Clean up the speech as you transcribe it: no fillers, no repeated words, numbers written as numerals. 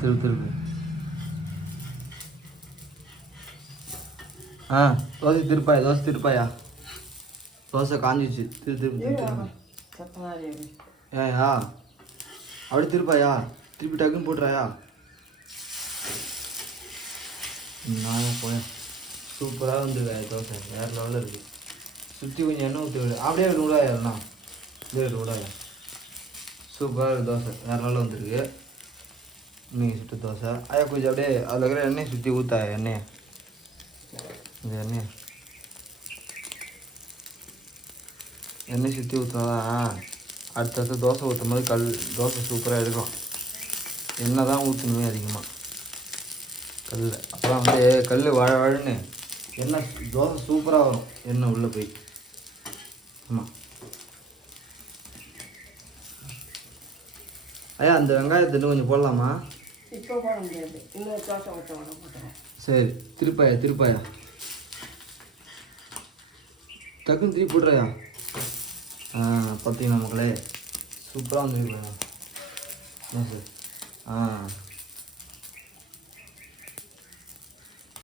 திருப்பு தோசை திருப்பாயா தோசை காஞ்சிச்சு திருப்பி ஏயா அப்படி திருப்பாயா திருப்பி டக்குன்னு போட்டுறாயா நான் போய் சூப்பராக வந்துருக்கா தோசை வேறு லெவலில் இருக்குது சுற்றி கொஞ்சம் எண்ணெய் ஊற்றி விடு அப்படியே விடாயா அண்ணா அப்படியே விடாயா சூப்பராக இருக்குது தோசை வேறு லெவலில் வந்துருக்கு நீங்கள் சுட்டு தோசை ஐயா கொஞ்சம் அப்படியே அதில் இருக்கிற எண்ணெயை சுற்றி ஊற்றாயா எண்ணெயை இந்த எண்ணெய் சுற்றி ஊற்றினாதான் அடுத்தடுத்த தோசை ஊற்றும் போது தோசை சூப்பராக இருக்கும் எண்ணெய் தான் ஊற்றணுமே அதிகமாக அப்போதான் வந்து வழன்னு எண்ணெய் தோசை சூப்பராக வரும் எண்ணெய் உள்ளே போய் ஆமாம் ஐயா அந்த வெங்காயத்தை இன்னும் கொஞ்சம் போடலாமா இப்போ போட முடியாது இன்னொரு தோசை போட்டுறேன் சரி திருப்பாயா டக்குன்னு திருப்பி போட்டுறாயா பார்த்தீங்கன்னா மக்களே சூப்பராக வந்துருக்கா என்ன சார்